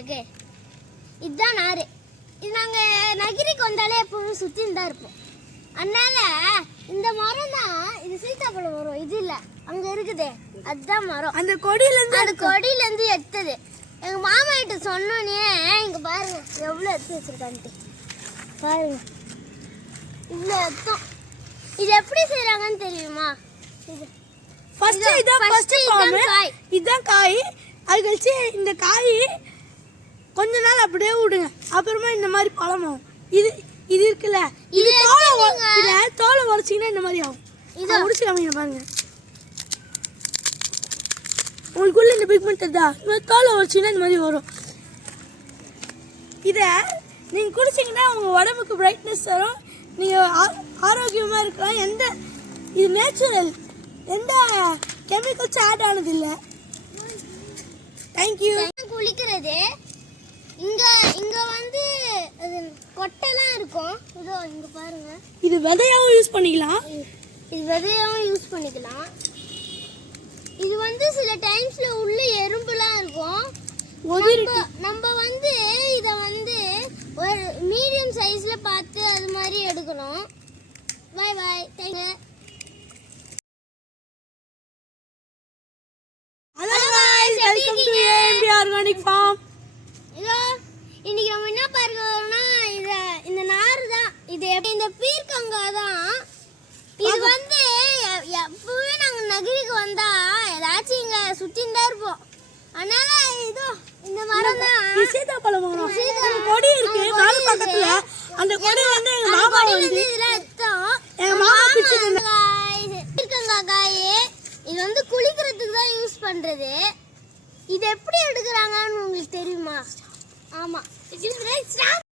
உங்களுக்கு. இதுதான் நாறு. இது நாங்கள் நகிரிக்கு வந்தாலே எப்பவும் சுற்றின்னு தான் இருப்போம். அதனால இந்த மரம் தான் இது சீத்தாப்பழம் வரும் இது இல்லை. அங்கே இருக்குதே. அதுதான் மரம். அந்த கொடியில இருந்து அந்த கொடியிலேருந்து எடுத்தது. எங்கள் மாமா கிட்ட சொன்னோன்னே இங்கே பாருங்க எவ்வளோ எடுத்து வச்சிருக்கான்ட்டு. பாருங்க. இவ்வளோ எடுத்தோம் இது எப்படி செய்கிறாங்கன்னு தெரியுமா? இது. ஃபர்ஸ்ட் இதான். ஃபர்ஸ்ட் ஃபார்ம் காய். இதான் காய். அது கழிச்சு இந்த காய் கொஞ்ச நாள் அப்படியே விடுங்க. அப்புறமா இந்த மாதிரி பழமாகும் இது இது இருக்குல்ல? இது தோலை உ- எப்படிங்க? இத தோலை உடைச்சிங்கன்னா இந்த மாதிரி ஆகும். இதோ. உடிச்சு காமிங்க பாருங்க. உங்களுக்குள்ள இந்த பிக்மெண்ட் தெரியுதா இந்த தோலை உடைச்சிங்கன்னா இந்த மாதிரி வரும். இதை நீங்கள் குடிச்சிங்கன்னா உங்கள் உடம்புக்கு பிரைட்னஸ் தரும். நீங்கள் ஆரோக்கியமாக இருக்கலாம். எந்த இது நேச்சுரல் எந்த கெமிக்கல்ஸும் ஆட் ஆனது இல்லை தேங்க்யூ குளிக்கிறது. இங்க இங்க வந்து அது கொட்டைலாம் இருக்கும். இதோ இங்க பாருங்க. இது விதையாகவும் யூஸ் பண்ணிக்கலாம். இது விதையாவும் யூஸ் பண்ணிக்கலாம். இது வந்து சில டைம்ஸ்ல உள்ள எறும்புலாம் இருக்கும். நம்ம- வந்து இத வந்து ஒரு மீடியம் சைஸ்ல பார்த்து அது மாதிரி எடுக்கணும். Bye bye thank you hello எப்படி welcome to? AMP organic farm என்ன பார்க்கறோம்னா இத இந்த நார் தான். இது எப்படி இந்த பீர்க்கங்காய் தான். இது வந்து எப்பவுமே நாங்க நகரிக்கு வந்தா ஏதாச்சும் இங்க சுத்தின்னு தான் இருப்போம். அதனால இதோ இந்த மரம் தான். சீதாப்பழம் மரம் கொடி இருக்கு. கொடி பக்கத்துல. அந்த கொடி வந்து எங்க மாமா வந்து. எங்க மாமா. பீர்க்கங்காய் காய் இது வந்து குளிக்கிறதுக்கு தான் யூஸ் பண்றது. இது எப்படி எடுக்கிறாங்கன்னு உங்களுக்கு தெரியுமா? ஆமா. Did you really stop?